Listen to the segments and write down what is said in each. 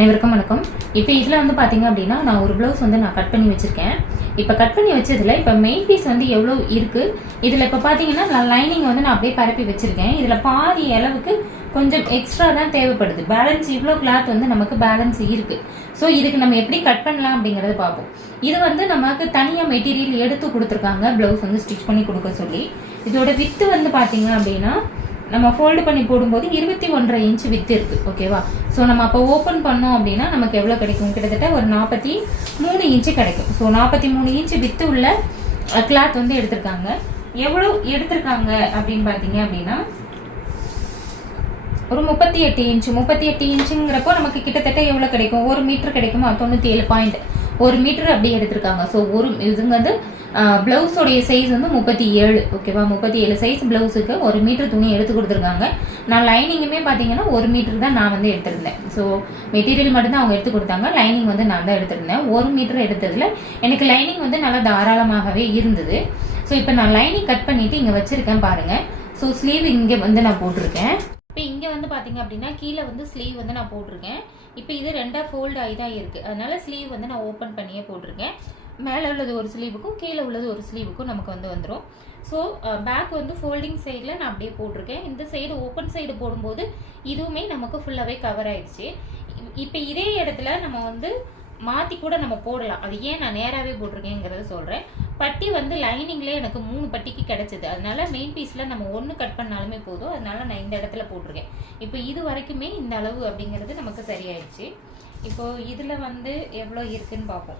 அனைவருக்கும் வணக்கம். இப்போ இதில் வந்து பார்த்தீங்க அப்படின்னா நான் ஒரு ப்ளவுஸ் வந்து நான் கட் பண்ணி வச்சுருக்கேன். இப்போ கட் பண்ணி வச்சதில் இப்போ மெயின் பீஸ் வந்து எவ்வளோ இருக்குது, இதில் இப்போ பார்த்தீங்கன்னா நான் லைனிங் வந்து நான் அப்படியே பரப்பி வச்சுருக்கேன். இதில் பாதி அளவுக்கு கொஞ்சம் எக்ஸ்ட்ரா தான் தேவைப்படுது. பேலன்ஸ் இவ்வளோ கிளாத் வந்து நமக்கு பேலன்ஸ் இருக்குது. ஸோ இதுக்கு நம்ம எப்படி கட் பண்ணலாம் அப்படிங்கிறத பார்ப்போம். இது வந்து நமக்கு தனியாக மெட்டீரியல் எடுத்து கொடுத்துருக்காங்க ப்ளவுஸ் வந்து ஸ்டிச் பண்ணி கொடுக்க சொல்லி. இதோட வித்து வந்து பார்த்தீங்க அப்படின்னா நம்ம ஃபோல்டு பண்ணி போடும்போது 21.5 இன்ச் வித்து இருக்கு. ஓகேவா? ஸோ நம்ம அப்போ ஓப்பன் பண்ணோம் அப்படின்னா நமக்கு எவ்வளோ கிடைக்கும், கிட்டத்தட்ட ஒரு 43 இன்ச்சு கிடைக்கும். ஸோ 43 இன்ச்சு வித்து உள்ள கிளாத் வந்து எடுத்திருக்காங்க. எவ்வளோ எடுத்திருக்காங்க அப்படின்னு பார்த்தீங்க அப்படின்னா ஒரு 38 இன்ச்சு. 38 இன்ச்சுங்கிறப்போ நமக்கு கிட்டத்தட்ட எவ்வளோ கிடைக்கும், 1 மீட்டர் கிடைக்குமா, 97 பாயிண்ட் 1 மீட்டர் அப்படி எடுத்திருக்காங்க. ஸோ இதுங்க வந்து பிளவுஸோடைய சைஸ் வந்து 37. ஓகேவா? 37 சைஸ் பிளவுஸுக்கு 1 மீட்டர் துணி எடுத்து கொடுத்துருக்காங்க. நான் லைனிங்குமே பார்த்தீங்கன்னா 1 மீட்டர் தான் நான் வந்து எடுத்திருந்தேன். ஸோ மெட்டீரியல் மட்டும்தான் அவங்க எடுத்து கொடுத்தாங்க, லைனிங் வந்து நான் தான் எடுத்திருந்தேன். 1 மீட்டர் எடுத்ததுல எனக்கு லைனிங் வந்து நல்லா தாராளமாகவே இருந்தது. ஸோ இப்போ நான் லைனிங் கட் பண்ணிட்டு இங்கே வச்சிருக்கேன் பாருங்க. ஸோ ஸ்லீவ் இங்கே வந்து நான் போட்டிருக்கேன். இப்போ இங்கே வந்து பார்த்தீங்க அப்படின்னா கீழே வந்து ஸ்லீவ் வந்து நான் போட்டிருக்கேன். இப்போ இது 2 ஃபோல்டு ஆகி தான் இருக்குது. அதனால ஸ்லீவ் வந்து நான் ஓப்பன் பண்ணியே போட்டிருக்கேன். மேலே உள்ளது ஒரு ஸ்லீவுக்கும் கீழே உள்ளது ஒரு ஸ்லீவுக்கும் நமக்கு வந்து வந்துடும். ஸோ பேக் வந்து ஃபோல்டிங் சைடில் நான் அப்படியே போட்டிருக்கேன். இந்த சைடு ஓப்பன் சைடு போடும்போது இதுவுமே நமக்கு ஃபுல்லாகவே கவர் ஆயிடுச்சு. இப்போ இதே இடத்துல நம்ம வந்து மாற்றி கூட நம்ம போடலாம். அது ஏன் நான் நேராகவே போட்டிருக்கேங்கிறத சொல்கிறேன். பட்டி வந்து லைனிங்லேயே எனக்கு 3 பட்டிக்கு கிடைச்சது. அதனால மெயின் பீஸில் நம்ம 1 கட் பண்ணாலுமே போதும். அதனால நான் இந்த இடத்துல போட்டிருக்கேன். இப்போ இது வரைக்குமே இந்த அளவு அப்படிங்கிறது நமக்கு சரியாயிடுச்சு. இப்போ இதில் வந்து எவ்வளோ இருக்குன்னு பார்ப்போம்.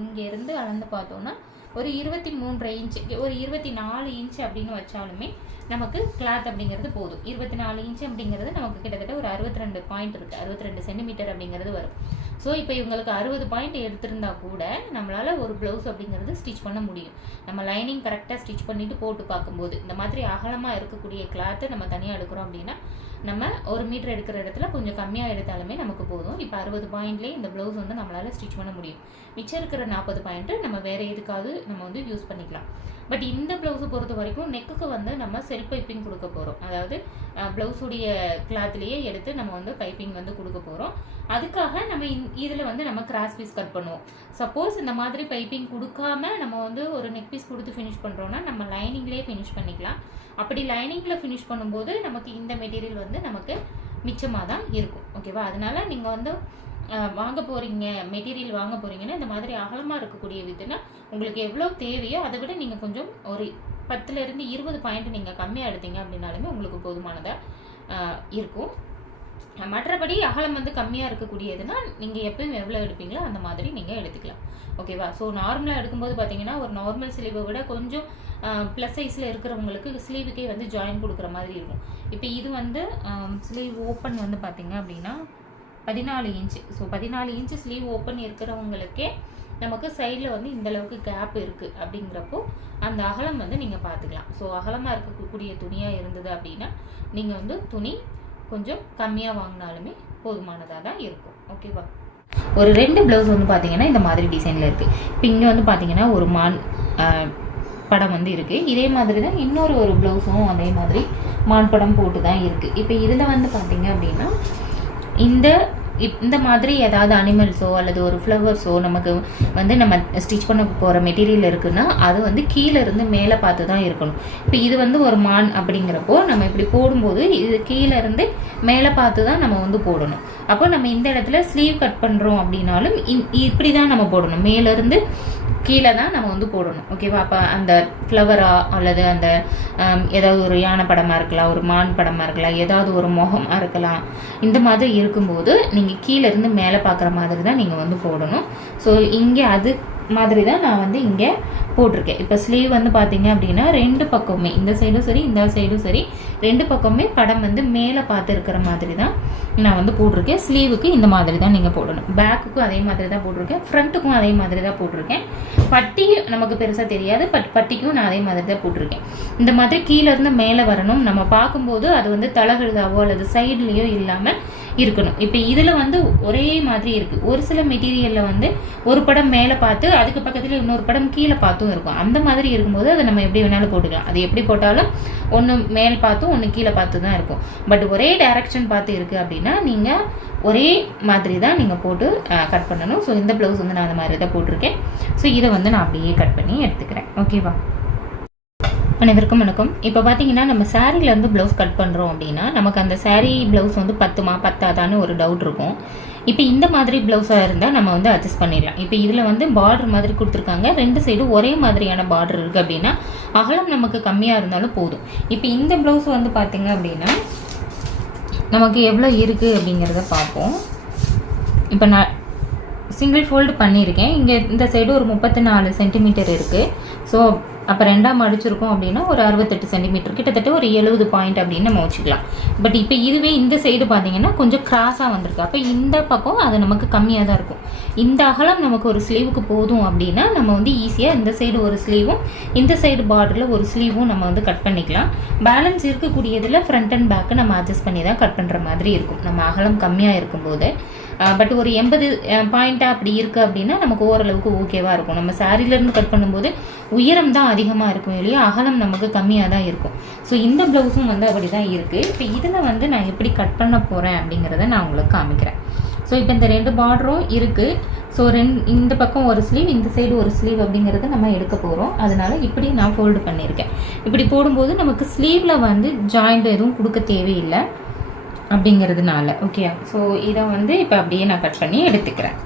இங்கேருந்து அளந்து பார்த்தோன்னா ஒரு 23.5 இன்ச்சு, ஒரு 24 இன்ச்சு அப்படின்னு வச்சாலுமே நமக்கு கிளாத் அப்படிங்கிறது போதும். 24 இன்ச்சு அப்படிங்கிறது நமக்கு கிட்டத்தட்ட ஒரு 62 பாயிண்ட் இருக்குது, 62 சென்டிமீட்டர் அப்படிங்கிறது வரும். ஸோ இப்போ இவங்களுக்கு 60 பாயிண்ட் எடுத்திருந்தா கூட நம்மளால் ஒரு ப்ளவுஸ் அப்படிங்கிறது ஸ்டிச் பண்ண முடியும். நம்ம லைனிங் கரெக்டாக ஸ்டிச் பண்ணிட்டு போட்டு பார்க்கும்போது இந்த மாதிரி அகலமாக இருக்கக்கூடிய கிளாத்தை நம்ம தனியாக எடுக்கிறோம் அப்படின்னா நம்ம 1 மீட்டர் எடுக்கிற இடத்துல கொஞ்சம் கம்மியாக எடுத்தாலுமே நமக்கு போதும். இப்போ 60 பாயிண்ட்லேயே இந்த ப்ளவுஸ் வந்து நம்மளால் ஸ்டிச் பண்ண முடியும். மிச்சம் இருக்கிற 40 பாயிண்ட்டு நம்ம வேறு எதுக்காவது நம்ம வந்து யூஸ் பண்ணிக்கலாம். பட் இந்த ப்ளவுஸை பொறுத்த வரைக்கும் நெக்குக்கு வந்து நம்ம செல்ஃப் பைப்பிங் கொடுக்க போகிறோம். அதாவது ப்ளவுஸுடைய கிளாத்லேயே எடுத்து நம்ம வந்து பைப்பிங் வந்து கொடுக்க போகிறோம். அதுக்காக நம்ம இதில் வந்து நம்ம கிராஸ் பீஸ் கட் பண்ணுவோம். சப்போஸ் இந்த மாதிரி பைப்பிங் கொடுக்காம நம்ம வந்து ஒரு நெக் பீஸ் கொடுத்து ஃபினிஷ் பண்ணுறோன்னா நம்ம லைனிங்லேயே ஃபினிஷ் பண்ணிக்கலாம். அப்படி லைனிங்கில் ஃபினிஷ் பண்ணும்போது நமக்கு இந்த மெட்டீரியல் வந்து நமக்கு மிச்சமாக தான் இருக்கும். ஓகேவா? அதனால நீங்கள் வந்து வாங்க போகிறீங்க, மெட்டீரியல் வாங்க போகிறீங்கன்னா இந்த மாதிரி அகலமாக இருக்கக்கூடிய வித்துனா உங்களுக்கு எவ்வளோ தேவையோ அதை விட நீங்கள் கொஞ்சம் ஒரு 10லேருந்து 20 பாயிண்ட் நீங்கள் கம்மியாக எடுத்தீங்க அப்படின்னாலுமே உங்களுக்கு போதுமானதாக இருக்கும். மற்றபடி அகலம் வந்து கம்மியாக இருக்கக்கூடியதுன்னா நீங்கள் எப்பயும் எவ்வளோ எடுப்பீங்களோ அந்த மாதிரி நீங்கள் எடுத்துக்கலாம். ஓகேவா? ஸோ நார்மலாக எடுக்கும்போது பார்த்தீங்கன்னா ஒரு நார்மல் ஸ்லீவை விட கொஞ்சம் ப்ளஸ் சைஸில் இருக்கிறவங்களுக்கு ஸ்லீவுக்கே வந்து ஜாயின் கொடுக்குற மாதிரி இருக்கும். இப்போ இது வந்து ஸ்லீவ் ஓப்பன் வந்து பார்த்தீங்க அப்படின்னா 14 inch. So 14 inch sleeve open இருக்கிறவங்களுக்கே நமக்கு சைடில் வந்து இந்த அளவுக்கு கேப் இருக்குது. அப்படிங்கிறப்போ அந்த அகலம் வந்து நீங்கள் பார்த்துக்கலாம். ஸோ அகலமாக இருக்கக்கூடிய துணியாக இருந்தது அப்படின்னா நீங்கள் வந்து துணி கொஞ்சம் கம்மியாக வாங்கினாலுமே போதுமானதாக தான் இருக்கும். ஓகேவா? ஒரு 2 ப்ளவுஸ் வந்து பார்த்தீங்கன்னா இந்த மாதிரி டிசைனில் இருக்குது. இப்போ இங்கே வந்து பார்த்தீங்கன்னா ஒரு மான் படம் வந்து இருக்குது. இதே மாதிரி தான் இன்னொரு ஒரு ப்ளவுஸும் அதே மாதிரி மான் படம் போட்டு தான் இருக்குது. இப்போ இதில் வந்து பார்த்தீங்க அப்படின்னா இந்த மாதிரி ஏதாவது அனிமல்ஸோ அல்லது ஒரு ஃப்ளவர்ஸோ நமக்கு வந்து நம்ம ஸ்டிச் பண்ண போகிற மெட்டீரியல் இருக்குன்னா அது வந்து கீழே இருந்து மேலே பார்த்து தான் இருக்கணும். இப்போ இது வந்து ஒரு மான் அப்படிங்கிறப்போ நம்ம இப்படி போடும்போது இது கீழே இருந்து மேலே பார்த்து தான் நம்ம வந்து போடணும். அப்போ நம்ம இந்த இடத்துல ஸ்லீவ் கட் பண்ணுறோம் அப்படின்னாலும் இப்படி தான் நம்ம போடணும், மேலேருந்து கீழே தான் நம்ம வந்து போடணும். ஓகேவா? அப்போ அந்த ஃப்ளவரா அல்லது அந்த ஏதாவது ஒரு யானை படமாக இருக்கலாம், ஒரு மான் படமாக இருக்கலாம், ஏதாவது ஒரு முகமாக இருக்கலாம். இந்த மாதிரி இருக்கும்போது நீங்கள் கீழேருந்து மேலே பார்க்குற மாதிரி தான் நீங்கள் வந்து போடணும். ஸோ இங்கே அது மாதிரி தான் நான் வந்து இங்கே போட்டிருக்கேன். இப்போ ஸ்லீவ் வந்து பார்த்தீங்க அப்படின்னா 2 பக்கமே, இந்த சைடும் சரி இந்த சைடும் சரி 2 பக்கமே படம் வந்து மேலே பார்த்து இருக்கிற மாதிரி தான் நான் வந்து போட்டிருக்கேன். ஸ்லீவுக்கு இந்த மாதிரி தான் நீங்கள் போடணும். பேக்குக்கும் அதே மாதிரி தான் போட்டிருக்கேன், ஃப்ரண்ட்டுக்கும் அதே மாதிரி தான் போட்டிருக்கேன். பட்டி நமக்கு பெருசாக தெரியாது, பட்டிக்கும் நான் அதே மாதிரி தான் போட்டிருக்கேன். இந்த மாதிரி கீழேருந்து மேலே வரணும். நம்ம பார்க்கும்போது அது வந்து தலகழுதாவோ அல்லது சைட்லேயோ இல்லாமல் இருக்கணும். இப்போ இதில் வந்து ஒரே மாதிரி இருக்குது. ஒரு சில மெட்டீரியலில் வந்து ஒரு படம் மேலே பார்த்து அதுக்கு பக்கத்தில் இன்னொரு படம் கீழே பார்த்தும் இருக்கும். அந்த மாதிரி இருக்கும்போது அதை நம்ம எப்படி வேணாலும் போட்டுக்கலாம். அது எப்படி போட்டாலும் ஒன்று மேல் பார்த்தும் ஒன்று கீழே பார்த்து தான் இருக்கும். பட் ஒரே டைரக்ஷன் பார்த்து இருக்குது அப்படின்னா நீங்கள் ஒரே மாதிரி தான் நீங்கள் போட்டு கட் பண்ணணும். ஸோ இந்த ப்ளவுஸ் வந்து நான் அந்த மாதிரி தான் போட்டிருக்கேன். ஸோ இதை வந்து நான் அப்படியே கட் பண்ணி எடுத்துக்கிறேன். ஓகேவா? அனைவருக்கும் வணக்கம். இப்போ பார்த்தீங்கன்னா நம்ம சாரீலேருந்து ப்ளவுஸ் கட் பண்ணுறோம் அப்படின்னா நமக்கு அந்த சாரீ ப்ளவுஸ் வந்து பத்தாதான்னு ஒரு டவுட் இருக்கும். இப்போ இந்த மாதிரி ப்ளவுஸாக இருந்தால் நம்ம வந்து அட்ஜஸ்ட் பண்ணிடலாம். இப்போ இதில் வந்து பார்டர் மாதிரி கொடுத்துருக்காங்க. 2 சைடும் ஒரே மாதிரியான பார்டர் இருக்குது அப்படின்னா அகலம் நமக்கு கம்மியாக இருந்தாலும் போதும். இப்போ இந்த ப்ளவுஸ் வந்து பார்த்தீங்க அப்படின்னா நமக்கு எவ்வளோ இருக்குது அப்படிங்கிறத பார்ப்போம். இப்போ நான் சிங்கிள் ஃபோல்டு பண்ணியிருக்கேன். இங்கே இந்த சைடு ஒரு 34 சென்டிமீட்டர் இருக்குது. ஸோ அப்போ 2ஆம் அடிச்சிருக்கோம் அப்படின்னா ஒரு 68 சென்டிமீட்டர், கிட்டத்தட்ட ஒரு 70 பாயிண்ட் அப்படின்னு நம்ம வச்சுக்கலாம். பட் இப்போ இதுவே இந்த சைடு பார்த்தீங்கன்னா கொஞ்சம் கிராஸாக வந்திருக்கு. அப்போ இந்த பக்கம் அது நமக்கு கம்மியாக தான் இருக்கும். இந்த அகலம் நமக்கு ஒரு ஸ்லீவுக்கு போதும் அப்படின்னா நம்ம வந்து ஈஸியாக இந்த சைடு ஒரு ஸ்லீவும் இந்த சைடு பார்டரில் ஒரு ஸ்லீவும் நம்ம வந்து கட் பண்ணிக்கலாம். பேலன்ஸ் இருக்கக்கூடியதில் ஃப்ரண்ட் அண்ட் பேக்கு நம்ம அட்ஜஸ்ட் பண்ணி தான் கட் பண்ணுற மாதிரி இருக்கும் நம்ம அகலம் கம்மியாக இருக்கும்போது. பட் ஒரு 80 பாயிண்ட்டாக அப்படி இருக்குது அப்படின்னா நமக்கு ஓரளவுக்கு ஓகேவாக இருக்கும். நம்ம சாரீலேருந்து கட் பண்ணும்போது உயரம் தான் அதிகமாக இருக்கும் இல்லையா, அகலம் நமக்கு கம்மியாக தான் இருக்கும். ஸோ இந்த ப்ளவுஸும் வந்து அப்படி தான் இருக்குது. இப்போ இதில் வந்து நான் எப்படி கட் பண்ண போகிறேன் அப்படிங்கிறத நான் உங்களுக்கு காமிக்கிறேன். ஸோ இப்போ இந்த 2 பார்டரும் இருக்குது. ஸோ இந்த பக்கம் ஒரு ஸ்லீவ், இந்த சைடு ஒரு ஸ்லீவ் அப்படிங்கிறத நம்ம எடுக்க போகிறோம். அதனால இப்படி நான் ஃபோல்டு பண்ணியிருக்கேன். இப்படி போடும்போது நமக்கு ஸ்லீவில் வந்து ஜாயிண்ட் எதுவும் கொடுக்க தேவையில்லை அப்படிங்கிறதுனால. ஓகே, ஸோ இதை வந்து இப்போ அப்படியே நான் கட் பண்ணி எடுத்துக்கிறேன்.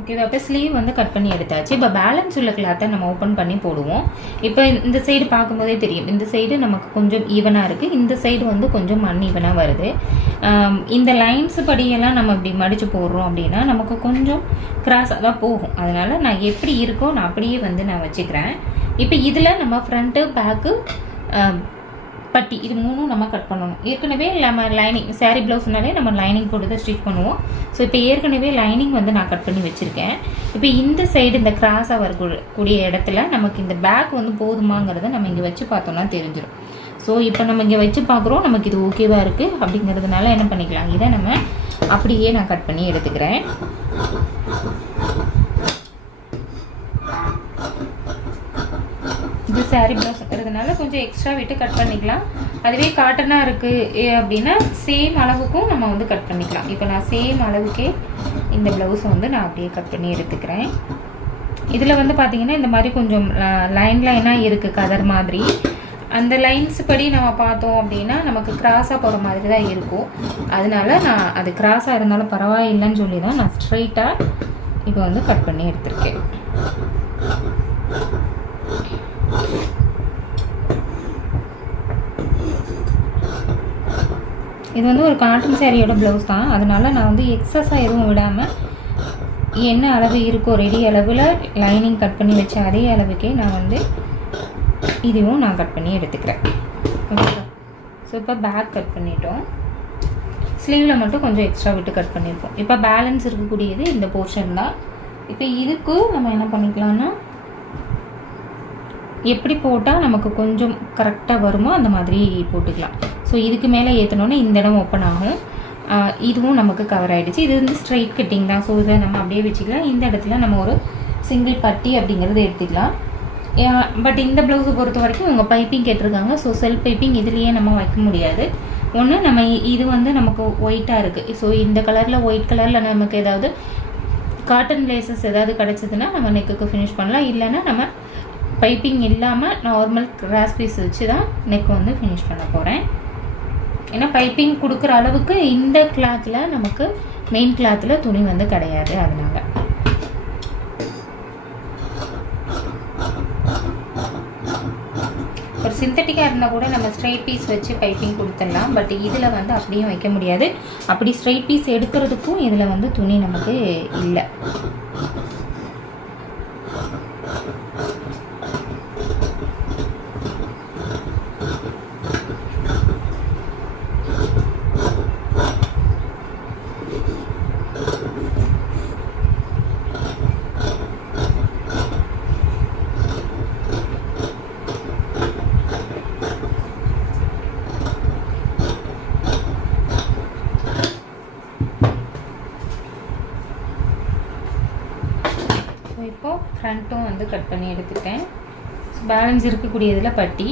ஓகேவா? இப்போ ஸ்லீவ் வந்து கட் பண்ணி எடுத்தாச்சு. இப்போ பேலன்ஸ் உள்ள கிளாத்தை நம்ம ஓப்பன் பண்ணி போடுவோம். இப்போ இந்த சைடு பார்க்கும்போதே தெரியும், இந்த சைடு நமக்கு கொஞ்சம் ஈவனாக இருக்குது, இந்த சைடு வந்து கொஞ்சம் அன்ஈவனாக வருது. இந்த லைன்ஸ் படியெல்லாம் நம்ம இப்படி மடித்து போடுறோம் அப்படின்னா நமக்கு கொஞ்சம் கிராஸாக தான் போகும். அதனால் நான் எப்படி இருக்கோ நான் அப்படியே வந்து நான் வச்சுக்கிறேன். இப்போ இதில் நம்ம ஃப்ரண்ட்டு பேக்கு பட்டி இது 3ம் நம்ம கட் பண்ணணும். ஏற்கனவே நம்ம லைனிங் சாரீ ப்ளவுஸ்னாலே நம்ம லைனிங் போட்டு தான் ஸ்டிச் பண்ணுவோம். ஸோ இப்போ ஏற்கனவே லைனிங் வந்து நான் கட் பண்ணி வச்சுருக்கேன். இப்போ இந்த சைடு இந்த கிராஸாக வரக்கூடிய இடத்துல நமக்கு இந்த பேக் வந்து போதுமாங்கிறத நம்ம இங்கே வச்சு பார்த்தோம்னா தெரிஞ்சிடும். ஸோ இப்போ நம்ம இங்கே வச்சு பார்க்குறோம், நமக்கு இது ஓகேவாக இருக்குது அப்படிங்கிறதுனால என்ன பண்ணிக்கலாம், இதை நம்ம அப்படியே நான் கட் பண்ணி எடுத்துக்கிறேன். இது சாரீ ப்ளவுஸ்ங்கிறதுனால கொஞ்சம் எக்ஸ்ட்ரா விட்டு கட் பண்ணிக்கலாம். அதுவே காட்டனாக இருக்குது அப்படின்னா சேம் அளவுக்கும் நம்ம வந்து கட் பண்ணிக்கலாம். இப்போ நான் சேம் அளவுக்கே இந்த ப்ளவுஸை வந்து நான் அப்படியே கட் பண்ணி எடுத்துக்கிறேன். இதில் வந்து பார்த்திங்கன்னா இந்த மாதிரி கொஞ்சம் லைனாக இருக்குது கதர் மாதிரி. அந்த லைன்ஸ் படி நம்ம பார்த்தோம் அப்படின்னா நமக்கு கிராஸாக போகிற மாதிரி தான் இருக்கும். அதனால நான் அது கிராஸாக இருந்தாலும் பரவாயில்லைன்னு சொல்லி தான் நான் ஸ்ட்ரைட்டாக இப்போ வந்து கட் பண்ணி எடுத்திருக்கேன். இது வந்து ஒரு காட்டன் சாரியோட ப்ளவுஸ் தான். அதனால நான் வந்து எக்ஸஸாக எதுவும் விடாமல் என்ன அளவு இருக்கோ ரெடி அளவில் லைனிங் கட் பண்ணி வச்ச அதே அளவுக்கே நான் வந்து இதுவும் நான் கட் பண்ணி எடுத்துக்கிறேன். ஓகேவா? ஸோ இப்போ பேக் கட் பண்ணிட்டோம். ஸ்லீவில் மட்டும் கொஞ்சம் எக்ஸ்ட்ரா விட்டு கட் பண்ணியிருக்கோம். இப்போ பேலன்ஸ் இருக்கக்கூடியது இந்த போர்ஷன் தான். இப்போ இதுக்கு நம்ம என்ன பண்ணிக்கலாம்னா எப்படி போட்டால் நமக்கு கொஞ்சம் கரெக்டாக வருமோ அந்த மாதிரி போட்டுக்கலாம். ஸோ இதுக்கு மேலே ஏற்றினோன்னே இந்த இடம் ஓப்பன் ஆகும். இதுவும் நமக்கு கவர் ஆகிடுச்சு. இது வந்து ஸ்ட்ரைட் கட்டிங் தான். ஸோ இதை நம்ம அப்படியே வச்சுக்கலாம். இந்த இடத்துல நம்ம ஒரு சிங்கிள் பட்டி அப்படிங்கிறத எடுத்துக்கலாம். பட் இந்த ப்ளவுஸை பொறுத்த வரைக்கும் இவங்க பைப்பிங் கேட்டிருக்காங்க. ஸோ செல்ஃப் பைப்பிங் இதுலேயே நம்ம வைக்க முடியாது. ஒன்று நம்ம இது வந்து நமக்கு ஒயிட்டாக இருக்குது. ஸோ இந்த கலரில் ஒயிட் கலரில் நமக்கு ஏதாவது காட்டன் லேசஸ் ஏதாவது கிடச்சிதுன்னா நம்ம நெக்குக்கு ஃபினிஷ் பண்ணலாம். இல்லைன்னா நம்ம பைப்பிங் இல்லாமல் நார்மல் கிராஸ் பீஸ் வச்சு தான் நெக் வந்து ஃபினிஷ் பண்ண போகிறேன். ஏன்னா பைப்பிங் கொடுக்குற அளவுக்கு இந்த கிளாத்தில் நமக்கு மெயின் கிளாத்தில் துணி வந்து கிடையாது. அதனால ஒரு சிந்தட்டிக்காக இருந்தால் கூட நம்ம ஸ்ட்ரைட் பீஸ் வச்சு பைப்பிங் கொடுத்துடலாம். பட் இதில் வந்து அப்படியும் வைக்க முடியாது. அப்படி ஸ்ட்ரைட் பீஸ் எடுக்கிறதுக்கும் இதில் வந்து துணி நமக்கு இல்லை. ஃப்ரண்ட்டும் வந்து கட் பண்ணி எடுத்துட்டேன். பேலன்ஸ் இருக்கக்கூடிய இதில் பட்டி,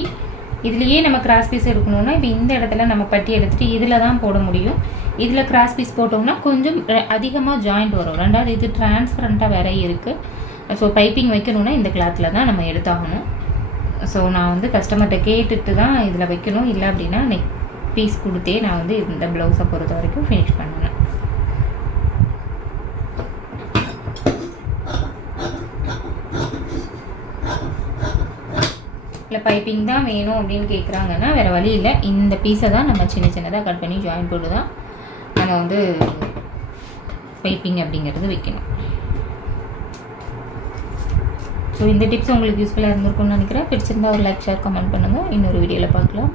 இதுலேயே நம்ம கிராஸ் பீஸ் எடுக்கணும்னா இப்போ இந்த இடத்துல நம்ம பட்டி எடுத்துகிட்டு இதில் தான் போட முடியும். இதில் கிராஸ் பீஸ் போட்டோம்னா கொஞ்சம் அதிகமாக ஜாயிண்ட் வரும். ரெண்டாவது இது டிரான்ஸ்பரண்ட்டாக வேற இருக்குது. ஸோ பைப்பிங் வைக்கணும்னா இந்த கிளாத்தில் தான் நம்ம எடுத்தாகணும். ஸோ நான் வந்து கஸ்டமர்கிட்ட கேட்டுட்டு தான் இதில் வைக்கணும், இல்லை அப்படின்னா நெக் பீஸ் கொடுத்தே நான் வந்து இந்த ப்ளவுஸை பொறுத்த வரைக்கும் ஃபினிஷ் பண்ணணும். இல்லை பைப்பிங் தான் வேணும் அப்படின்னு கேட்குறாங்கன்னா வேறு வழி இல்லை, இந்த பீஸை தான் நம்ம சின்ன சின்னதாக கட் பண்ணி ஜாயின் போட்டு தான் நம்ம வந்து பைப்பிங் அப்படிங்கிறது வைக்கணும். ஸோ இந்த டிப்ஸ் உங்களுக்கு யூஸ்ஃபுல்லாக இருந்திருக்கும்னு நினைக்கிறேன். பிடிச்சிருந்தா ஒரு லைக், ஷேர், கமெண்ட் பண்ணுங்கள். இன்னொரு வீடியோவில் பார்க்கலாம்.